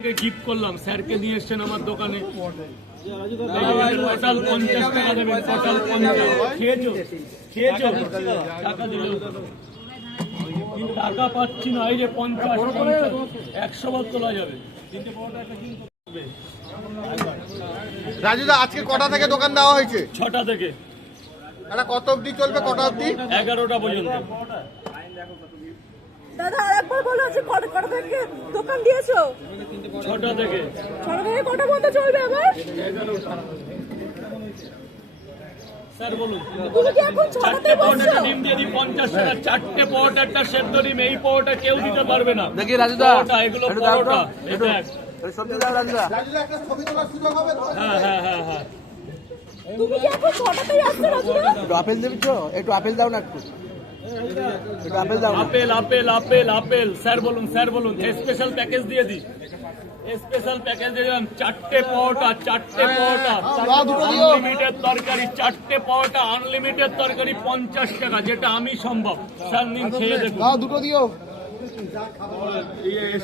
Gift করলাম, স্যারকে দিয়ে এসছেন আমার দোকানে। টোটাল 50 টাকা দেবেন, টোটাল 50। খেয়েছো টাকা দিল, টাকা পাচ্ছি না। এই যে 50 100 বার তোলা যাবে। রাজুদা, আজকে কটা থেকে দোকান দেওয়া হয়েছে? 6টা থেকে। এটা কত অবধি চলবে? কটা অবধি? 11টা পর্যন্ত। দাদা আরেকবার বলো, যে কটা থেকে দোকান দিয়েছো? 6টা থেকে। 6টা থেকে কটা পর্যন্ত চলবে আবার? স্যার বলুন। তুমি কি এখন 6টাতেই বসছো? ডিম দিয়ে দিই 50 টাকা। 4টে পরোটা, একটা সেদ্ধ ডিম। এই পরোটা কেউ দিতে পারবে না। দেখি রাজুদা, এগুলো পরোটা। এটা সত্যি দাও রাজুদা। রাজুদা, একটা ছবি তোলার সুযোগ হবে তো? হ্যাঁ। তুমি কি এখন 6টাতেই আসছো রাজুদা? একটু আপেল দেবি তো, একটু আপেল দাও না, একটু আপেল দাও না। আপেল। স্যার বলুন। স্পেশাল প্যাকেজ দিয়ে দিই। স্পেশাল প্যাকেজ দিয়ে দিলাম। 4টে পরোটা, আনলিমিটেড তরকারি। 4টে পরোটা, আনলিমিটেড তরকারি 50 টাকা, যেটা আমি সম্ভব। স্যার নিন, খেয়ে দেখুন। দুটো দিও।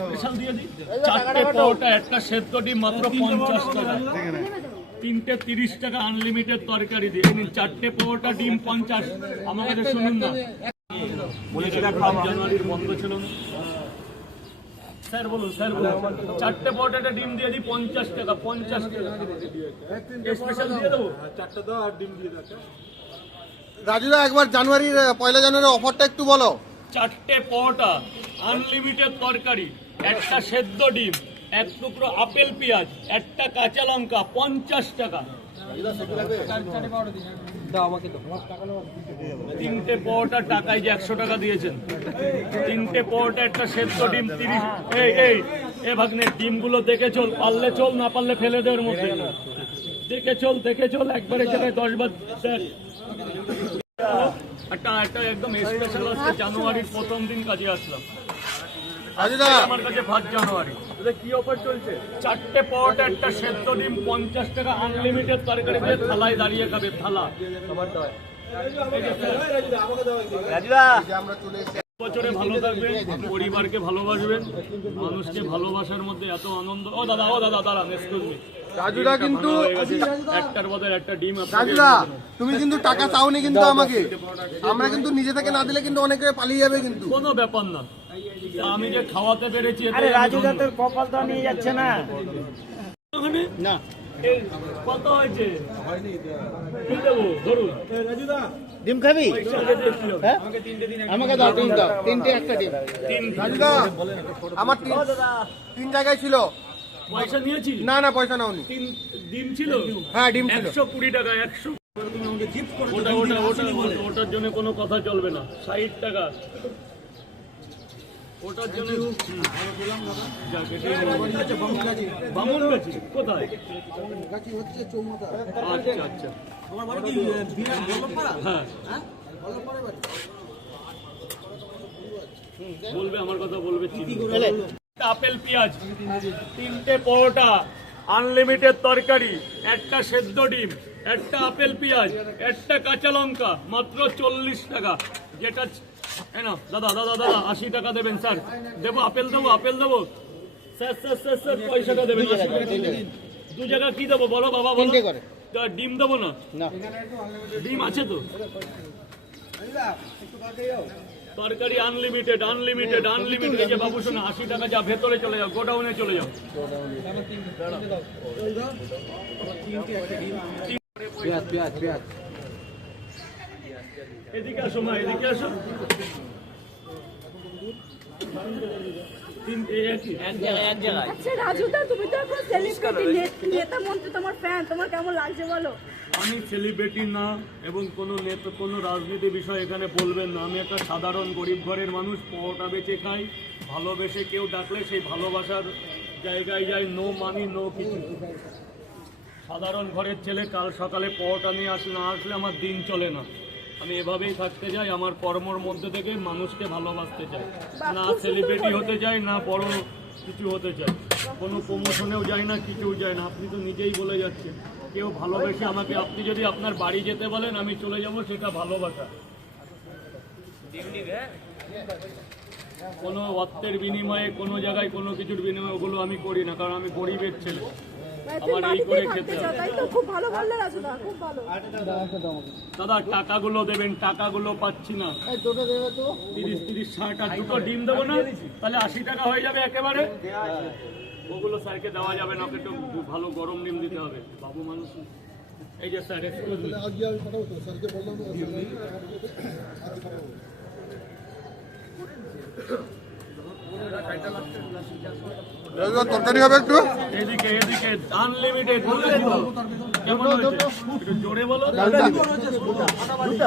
স্পেশাল দিয়ে দিই। 4টে পরোটা, একটা সেদ্ধ ডিম, মাত্র 50 টাকা। 3টে 30 টাকা, আনলিমিটেড তরকারি দিয়ে নিন। 4টে পরোটা, ডিম 50। আমার কাছে শুনুন না, জানুয়ারির বন্ধ ছিল না। স্যার বলুন। 4টে পরোটা, ডিম দিয়ে দিই 50 টাকা। 50 টাকা স্পেশাল দিয়ে দেবো। 4টা দাও আর ডিম দিয়ে দাও। রাজুদা, একবার পয়লা জানুয়ারির অফারটা একটু বলো। 4টে পরোটা, আনলিমিটেড তরকারি, একটা সেদ্ধ ডিম, এক টুকরো আপেল পেঁয়াজ, একটা কাঁচা লঙ্কা 50 টাকা। 3টে পরোটা টাকায় যে 100 টাকা দিয়েছেন। 3টে পরোটা, একটা সেদ্ধ ডিম 30। এই ভাগ্নে, ডিমগুলো দেখে চল, পারলে চল, না পারলে ফেলে দেওয়ার মধ্যে। দেখে চল একবারে জায়গায় 10 বার দেখ। একটা একদম স্পেশাল আছে, জানুয়ারির প্রথম দিন কাজে আসলাম। রাজুদা, আমার কাছে 5 জানুয়ারি। কি অফার চলছে? 4টে পরোটা, একটা সেদ্ধ ডিম 50 টাকা, আনলিমিটেড তরকারি দিয়ে থালায় দাঁড়িয়ে খাবে। থালা বছরে ভালো থাকবেন, পরিবারকে ভালোবাসবেন, মানুষকে ভালোবাসার মধ্যে এত আনন্দ। ও দাদা দাঁড়ান, এক্সকিউজ মি। রাজুদা, কিন্তু একটার বদলে একটা ডিম। রাজুদা, তুমি কিন্তু টাকা চাওনি কিন্তু আমাকে। আমরা কিন্তু নিজে থেকে না দিলে কিন্তু অনেকে পালিয়ে যাবে কিন্তু। কোনো ব্যাপার না, আমি যে খাওয়াতে পেরেছি। রাজুদা, তোর কপাল তো নিয়ে যাচ্ছে না। কত হয়েছে? কি দেবো? ধরুন। ডিম খাবি? আমাকে দাও, তিনটে একটা ডিম। রাজুদা, আমার 3 জায়গায় ছিল। পয়সা নিয়েছি? না, পয়সা নাওনি। 3 ডিম ছিল। হ্যাঁ, ডিম ছিল। 120 টাকা। 100। ওটার জন্য কোনো কথা চলবে না। 60 টাকা ওটার জন্য। বামুনগাছি কোথায়? আচ্ছা। হ্যাঁ, বলবে, আমার কথা বলবে। আপেল পেঁয়াজ, 3টে পরোটা, আনলিমিটেড তরকারি, একটা সেদ্ধ ডিম, একটা আপেল পেঁয়াজ, একটা কাঁচা লঙ্কা, মাত্র 40 টাকা। যেটা দাদা 80 টাকা দেবেন। স্যার দেবো, আপেল দেবো। স্যার পয়সাটা দেবেন। 2 জায়গা কি দেবো বলো বাবা, বলো। ডিম দেবো না? ডিম আছে তো? তরকারি আনলিমিটেড। এই যে বাবু শোনা, 80 টাকা। যা ভেতরে চলে যাও, গোডাউনে চলে যাও। এদিকে আসো মা, এদিকে আসো। আচ্ছা রাজুদা, তুমি তো এখন সেলিব্রিটি, নেতা মন্ত্রী, তোমার ফ্যান, তোমার কেমন লাগছে বলো? আমি সেলিব্রিটি না, এবং কোনো রাজনীতি বিষয় এখানে বলবেন না। আমি একটা সাধারণ গরিব ঘরের মানুষ, পরোটা বেচে খাই। ভালোবেসে কেউ ডাকলে সেই ভালোবাসার জায়গায় যাই। নো মানি, নো কিছু। সাধারণ ঘরের ছেলে, কাল সকালে পরোটা নিয়ে না আসলে আমার দিন চলে না। আমি এভাবেই থাকতে চাই। আমার কর্মর মধ্যে থেকে মানুষকে ভালোবাসতে চাই। না সেলিব্রিটি হতে চাই, না বড় কিছু হতে চাই। কোনো প্রমোশনেও যাই না, কিছুও যাই না। আপনি তো নিজেই বলে যাচ্ছেন, কেউ ভালোবেসে আমাকে, আপনি যদি আপনার বাড়ি যেতে বলেন, আমি চলে যাব, সেটা ভালোবাসা। কোনো অর্থের বিনিময়ে কোনো জায়গায় কোনো কিছুর বিনিময়ে ওগুলো আমি করি না, কারণ আমি গরিবের ছেলে। মানে তুমি আমার এই মাটিতেই করে থাকতে খেতে চাও, হবে। তাই তো? খুব ভালো বললে রাজুদা, খুব ভালো। দাদা টাকাগুলো দেবেন, টাকাগুলো পাচ্ছি না। 30, 60 আর দুটো ডিম দেবো না, তাহলে 80 টাকা হয়ে যাবে একেবারে। ওগুলো স্যারকে দেওয়া যাবে না, ওকে একটু ভালো গরম ডিম দিতে হবে, বাবু মানুষ। এই যে স্যার, excuse me। রাজুদা তরকারি হবে একটু? এদিকে এদিকে আনলিমিটেড কেমন হয়েছে? একটু জোরে বলো।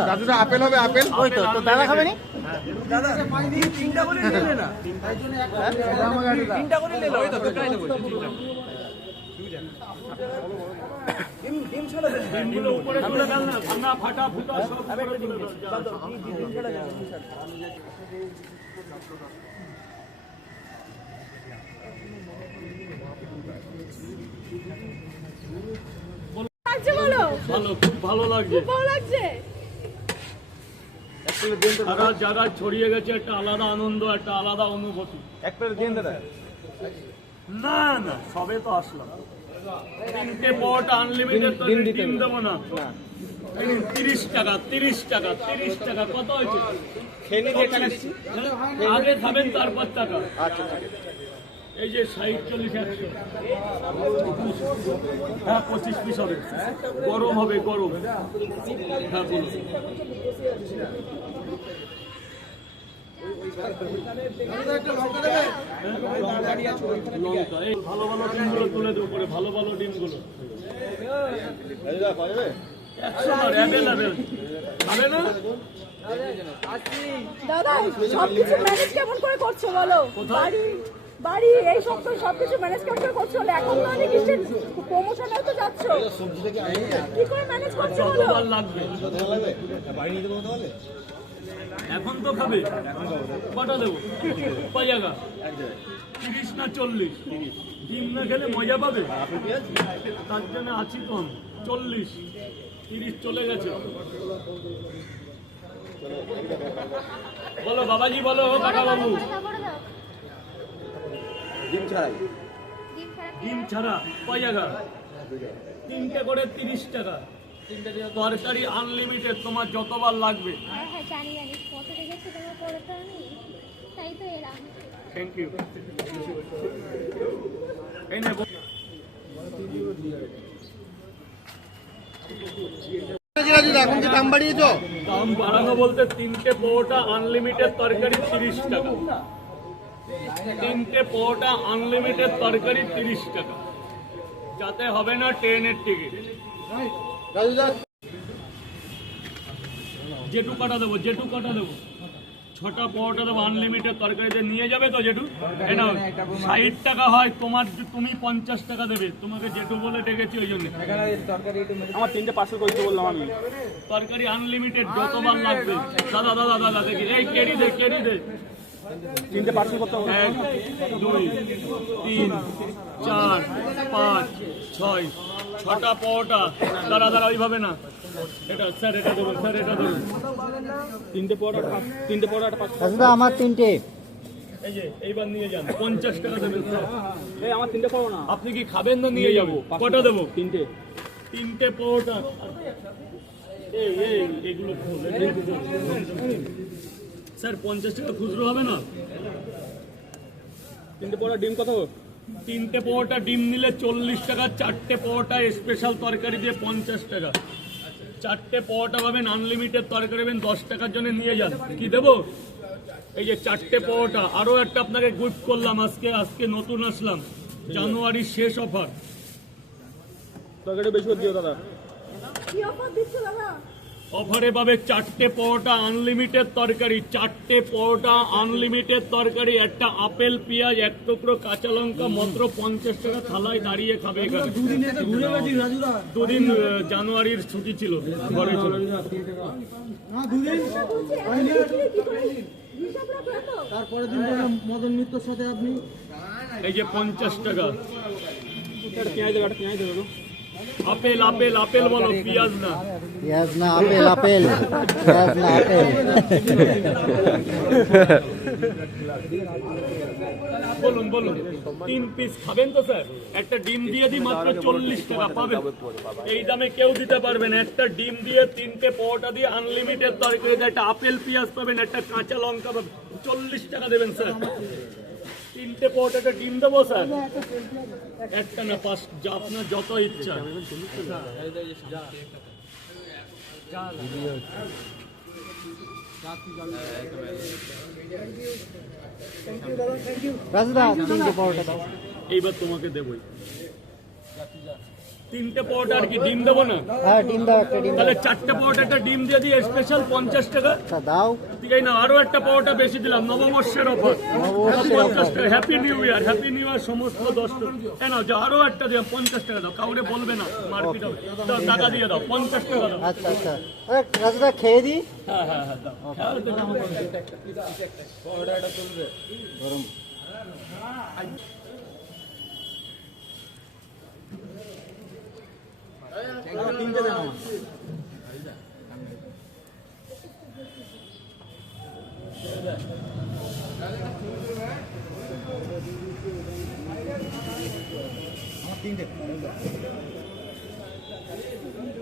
রাজুদা আপেল হবে, আপেল? ওই তো দাদা খাবে নি? ডিমগুলো উপরে তুলে দাও না, ঠান্ডা ফাটা ফুটা সব উপরে তুলে দাও। লাগছে বলো? ভালো, খুব ভালো লাগছে। খুব ভালো লাগছে। সারা জায়গা ছড়িয়ে গেছে একটা আলাদা আনন্দ, একটা আলাদা অনুভূতি। না না, সবে তো আসলাম। 3টে পট আনলিমিটেড ডিম দেবো না। 30 টাকা, 30 টাকা, 30 টাকা। কত হয়েছে? আগে খাবেন তারপর টাকা। এই যে 60, 40, 100। হ্যাঁ, 25 পিস হবে। গরম হবে, গরম। হ্যাঁ, বলুন। লঙ্কা, এই ভালো ভালো ডিমগুলো তুলে দেবো করে, ভালো ভালো ডিমগুলো। 100 বার অ্যাভেলেবেল। খাবে না? দাদা সবকিছু ম্যানেজ কেমন করে করছো বলো? বাড়ি বাড়ি এই সব তো সবকিছু ম্যানেজ কেমন করে করছো বলো? এখন তো অনেক কিসের প্রমোশনেও তো যাচ্ছ, কি করে ম্যানেজ করছো বলো? যতবার লাগবে। এখন তো খাবে। কটা দেবো? কয় জায়গা? 30 না 40? ডিম না খেলে মজা পাবে, তার জন্য আছি কম। 40, 30 চলে গেছে। বলো বাবাজি, বলো কাকা বাবু। ডিম ছাড়া কয় জায়গা? 3টে করে 30 টাকা। তরকারি আনলিমিটেড, তোমার যতবার লাগবে। হ্যাঁ হ্যাঁ জানি জানি, ফটো দেখেছি তোমার পরে তো আমি তাই তো এলাম। Thank you. এই নে রাজুদা এখন কি দাম বাড়িয়েছো? দাম বাড়ানো বলতে 3টে পরোটা আনলিমিটেড তরকারি 30 টাকা। 3টে পরোটা আনলিমিটেড তরকারি 30 টাকা। যাতে হবে না ট্রেনের টিকিট। রাজুদা জেঠু কাটা দেবো, জেঠু কাটা দেবো। 6টা পরোটা দেবো আনলিমিটেড তরকারিতে, নিয়ে যাবে তো জেঠু? এই নাও, 60 টাকা হয় তোমার, তুমি 50 টাকা দেবে। তোমাকে জেঠু বলে ডেকেছি ওই জন্য। আমার 3টে পার্সেল করতে বললাম আমি। তরকারি আনলিমিটেড, যতবার লাগবে। দাদা দাদা দাদা দেখি, এই কেড়ি দে, কেড়ি দে। 3টে পার্সেল করতে 1, 2, 3, 4, 5, 6, 6টা পরোটা। দাঁড়া দাঁড়া, ওইভাবে না। এটা স্যার, এটা দেবো স্যার, এটা দেবো। 3টে পরোটা, 3টে পরোটা পার্সেল। রাজুদা আমার 3টে। এই যে এইবার নিয়ে যান, 50 টাকা দেবেন স্যার। এই আমার 3টে করো না। আপনি কি খাবেন না নিয়ে যাবো? কটা দেবো? 3টে। 3টে পরোটা। এই এই এগুলো খোলে। স্যার 50 টাকা খুচরো হবে না? 3টে পরোটা ডিম কত? 3টে পরোটা ডিম নিলে 40 টাকা। 4টে পরোটা স্পেশাল তরকারি দিয়ে 50 টাকা। 4টে পরোটা পাবেন আনলিমিটেড তরকারি পাবেন 10 টাকার জন্য, নিয়ে যান। কি দেবো? এই যে 4টে পরোটা। আরও একটা আপনাকে গিফট করলাম আজকে নতুন আসলাম, জানুয়ারির শেষ অফার। তরকারি বেশি করে দিও দাদা। কি অফার দিচ্ছ দাদা? অফারে পাবে 4টে পরোটা আনলিমিটেড তরকারি, 4টে পরোটা আনলিমিটেড তরকারি, একটা আপেল, পেঁয়াজ, 1 টুকরো কাঁচা লঙ্কা, মাত্র 50 টাকা। থালায় দাঁড়িয়ে খাবে এখানে। দুদিন জানুয়ারির ছুটি ছিল, ঘরে ছিল। তারপরের দিন মদন মিত্রর সাথে আপনি এই যে 50 টাকা। একটা পেঁয়াজ দেবো, একটা পেঁয়াজ দেবো। আপেল আপেল আপেল বলো, পেঁয়াজ না। পেঁয়াজ না আপেল, আপেল পেঁয়াজ না আপেল। বলুন বলুন, 3 পিস খাবেন তো স্যার? একটা ডিম দিয়ে দিই, মাত্র 40 টাকা পাবেন। এই দামে কেউ দিতে পারবেন। একটা ডিম দিয়ে 3টে পরোটা দিয়ে আনলিমিটেড তরকারি, একটা আপেল পেঁয়াজ পাবেন, একটা কাঁচা লঙ্কা পাবেন, 40 টাকা দেবেন স্যার। 3টে পরোটা, একটা ডিম দেবো স্যার, একটা না 5, আপনার যত ইচ্ছা। রাজুদা 3টে পরোটা দাও। এইবার তোমাকে দেবই 3টে পরোটা, আর কি ডিম দেবো না? হ্যাঁ ডিম দাও, একটা ডিম দাও। তাহলে 4টে পরোটা, একটা ডিম দিয়ে দিয়ে স্পেশাল 50 টাকা। আচ্ছা দাও। ঠিক আছে না, আরো একটা পরোটা বেশি দিলাম, নববর্ষের অফার, 50 টাকা। Happy new year, happy new year সমস্ত 10 টাকা। না আরো একটা দিলাম, 50 টাকা দাও, কাউরে বলবে না, মারপিট হবে। দাও, টাকা দিয়ে দাও, 50 টাকা দাও। আচ্ছা আচ্ছা, রাজুদা খেয়ে দিই। হ্যাঁ হ্যাঁ হ্যাঁ দাও। খেয়াল তো দাও। গরম।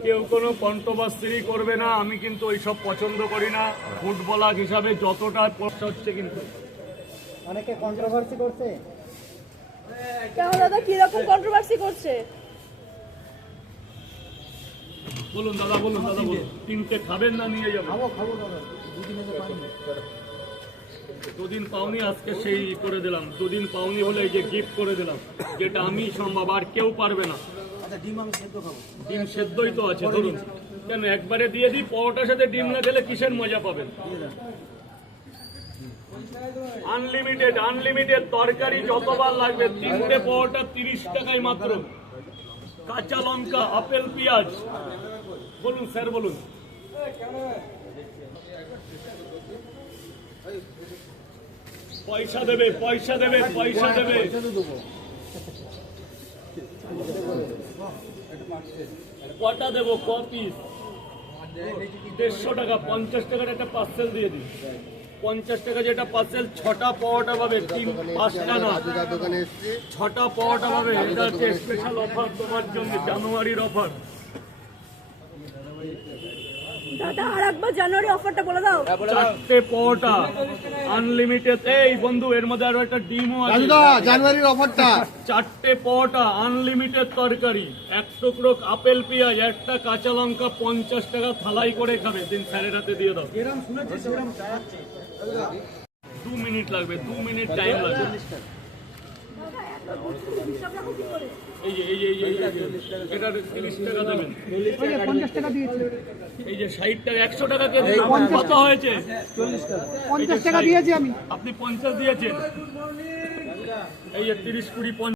কেউ কোনো কন্ট্রোভার্সি করবে না, আমি কিন্তু ওইসব পছন্দ করি না। ফুটবলার হিসাবে যতটা কষ্ট হচ্ছে, কিন্তু অনেকে কন্ট্রোভার্সি করছে। কেন দাদা, কিরকম কন্ট্রোভার্সি করছে? বলুন দাদা, বলুন দাদা, বলুন। 3টে খাবেন না নিয়ে যাবেন? দুদিন পাওনি, আজকে সেই করে দিলাম। দুদিন পাওনি হলে এই যে গিফট করে দিলাম, যেটা আমি সম্ভব, আর কেউ পারবে না। ডিম সেদ্ধই তো আছে, ধরুন। কেন একবারে দিয়ে দিই? পরোটার সাথে ডিম না খেলে কিসের মজা পাবেন? আনলিমিটেড, আনলিমিটেড তরকারি যতবার লাগবে। 3টে পরোটা 30 টাকায় মাত্র। কাঁচা লঙ্কা, আপেল পেঁয়াজ। বলুন স্যার, বলুন। পয়সা দেবে, পয়সা দেবে, পয়সা দেবে। কটা দেবো? ক পিস? 150 টাকা। 50 টাকার একটা পার্সেল দিয়ে দিই। 50 টাকা যেটা পার্সেল, 6টা পরোটা পাবে, 5টা না, 6টা পরোটা পাবে। এটা হচ্ছে স্পেশাল অফার তোমার জন্য, জানুয়ারির অফার। দাদা আর একবার জানুয়ারি অফারটা বলে দাও। 4টে পরোটা আনলিমিটেড। এই বন্ধু, এর মধ্যে আরো একটা ডিমও আছে। রাজুদা জানুয়ারির অফারটা। 4টে পরোটা আনলিমিটেড তরকারি, 1 টুকরো আপেল পেঁয়াজ, একটা কাঁচা লঙ্কা, 50 টাকা থালাই করে খাবে। দিন স্যারের হাতে দিয়ে দাও। 2 মিনিট লাগবে, 2 মিনিট টাইম লাগবে। এই যে এই যে এই যে এটা 30 টাকা দেবেন। 50 টাকা দিয়েছি। এই যে 60 টাকা, 100 টাকা কে দিলাম? কত হয়েছে? 50 টাকা দিয়েছি আমি। আপনি 50 দিয়েছেন। এই যে 30, 20, 50।